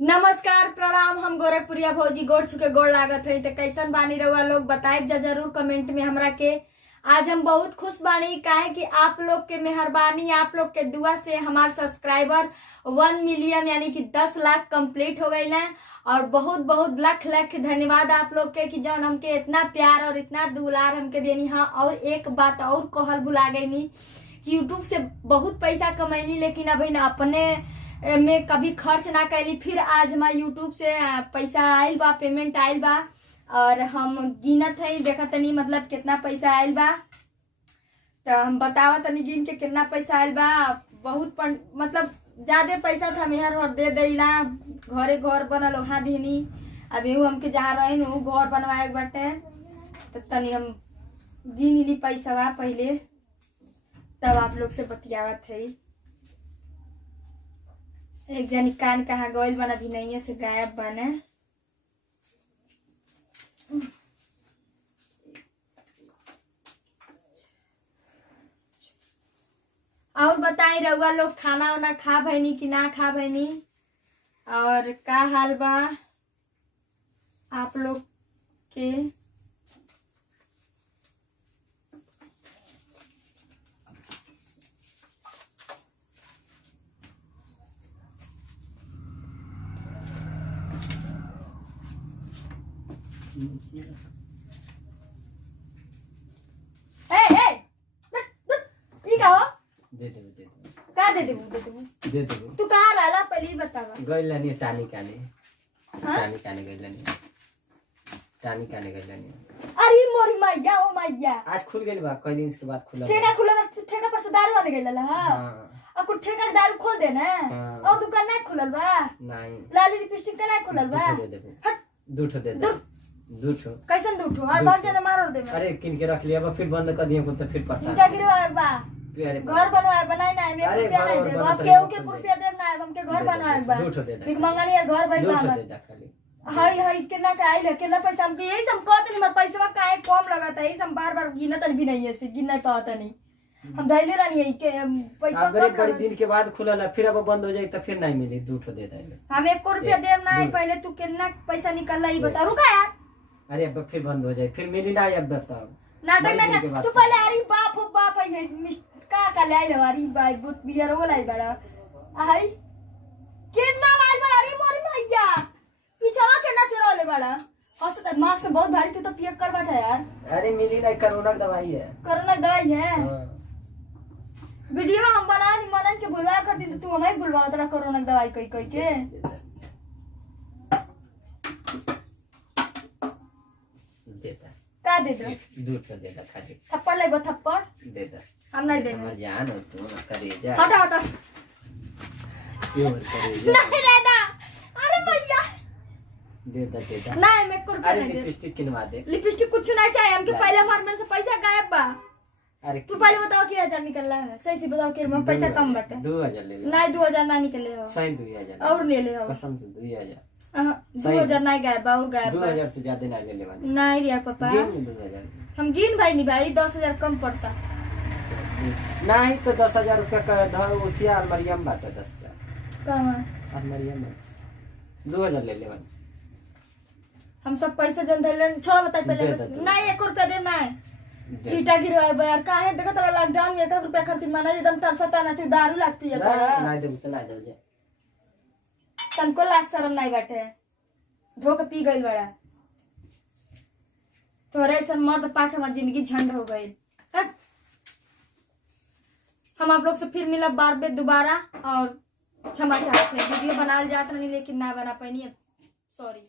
नमस्कार प्रणाम। हम गोरखपुरिया भौजी गोड़ छुके गोड़ लागत है। तो कैसन बानी रहुआ लोग बताइब जा जरूर कमेंट में हमरा के। आज हम बहुत खुश बानी काहे कि आप लोग के मेहरबानी, आप लोग के दुआ से हमार सब्सक्राइबर 1 मिलियन यानी कि 10 लाख कंप्लीट हो गई है। और बहुत बहुत लाख लाख धन्यवाद आप लोग के कि जौन हमके इतना प्यार और इतना दुलार हमके देनी। हाँ, और एक बात और कहल भुला गई नी कि यूट्यूब से बहुत पैसा कमैनी, लेकिन अभी ना अपने में कभी खर्च ना कैली। फिर आज हमारे यूट्यूब से पैसा आयल बा, पेमेंट आयल बा और हम गिनत है, देखा तनी मतलब कितना पैसा आयल बा। तो हम बतावा तनी गिन के कितना पैसा आयल बा। बहुत मतलब ज्यादा पैसा था मेहर और दे देला। घरे घर बनल वहाँ देनी। अभी हमके जहाँ रही घर बनवाए बाटे तो तनी हम गिन ली पैसा पहले, तब आप लोग से बतियावत है। एक जनी कान कहाँ गइल बना भी नहीं से गायब बना। और बताई रउआ लोग खाना वाना खा भैनी कि ना खा भैनी, और का हाल बा आप लोग के। तू कहाँ रहला पहले ही बतावा। गइलनी टानी काने गइलनी। अरे मोरी मैया ओ मैया, आज खुल गइल बा, कई दिन के बाद खुला। ठेका खुला ना, ठेका पर से दारू आने गइल हां। अब कुछ ठेका दारू खोल दे ना। और दुकान नहीं खुलल बा? नहीं। लाली लिपस्टिक का नहीं खुलल बा? हट दूठो दे दे। दूठो कैसन दूठो? और बात ज्यादा मारो दे। अरे किन के रख लिया बा, फिर बंद कर दिया को तो फिर परेशान। ईटा गिरवा बा, घर बनवाए बनाए ना में रुपया नहीं दे। अब केहू के रुपया देब ना, हमके घर बनवाए बा। दूठो दे दे। बिक मंगानी है घर बनवा हमर। हाय हाय कितना का आइल है, कितना पैसा हमके यही सब कहत नहीं। मत पैसा काहे कम लगता है, यही सब बार-बार गिनत भी नहीं है, से गिन नहीं पाता नहीं। हम धैले रहनी है के पैसा कम बड़ी दिन के बाद खुला ना, फिर अब बंद हो जाए तो फिर नहीं मिले। दूठो दे दे। हम 1 रुपया देब ना। पहले तू कितना पैसा निकलला ई बता। रुका यार। अरे अब फिर बंद हो जाए, फिर मिली ना। अब बताओ नाटक ना तू पहले। अरे बाप हो बाप है का लाई हमारी बाई बुत बियर हो लाई बड़ा। आई कितना लाई बड़ा। अरे मोरी भैया पीछवा केना चुरा ले बड़ा। हॉस्पिटल मार्क्स से बहुत भारी। तू तो पियक कर बैठा यार। अरे मिली ना, कोरोना की दवाई है। कोरोना की दवाई है। वीडियो हम बना नहीं मनन के बुलवा कर दी तो तू हमें बुलवा तेरा कोरोना की दवाई कई कई के देता। का दे दो? दूध दे दे। खाली थप्पड़ ले थप्पड़ दे दे। हम नहीं देंगे। हमर जान हो तू ना करे जा। हटा हटा क्यों करे जा? नहीं रहता। अरे भैया दे दे। नहीं मैं कुर्ता अरे नहीं दे। लिपस्टिक किनवा दे। लिपस्टिक कुछ नहीं चाहिए हमके। पहले हमारे से पैसा गायब बा। अरे तू पहले बताओ कि 1000 निकल रहा है। सही से बताओ कि मैं पैसा कम बटे। 2000 ले ले। नहीं 2000 ना निकले हो। सही 2000 और ले ले हो। कसम से 2000। 2000 नहीं गायब और गायब 2000 से ज्यादा ना ले ले वाली। नहीं रे पापा। गिन 2000। हम गिन भाई नहीं भाई 10,000 कम पड़ता। नहीं तो 10,000 रुपया का धर उठिया अलमरियम बाटे 10,000। कहां अलमरियम 2000 ले ले वाली। हम सब पैसा जन धैले छोड़ा बताई पहले। नहीं 1 रुपया दे ना। ईटा गिरवाए यार काहे देखो तो लॉकडाउन में 1 रुपया खातिर माना एकदम तरसता ना। तू दारू लाग पिया था। नहीं दे तो ना दे जे। तनको लाज शरम नहीं बाटे। धोके पी गइल बड़ा। तोरे ऐसा मर्द पाके हमारी जिंदगी झंड हो गई। हम आप लोग से फिर मिलब बार बे दोबारा। और क्षमा चाहते हैं वीडियो बनाल जात नहीं लेकिन ना बना पानी। सॉरी।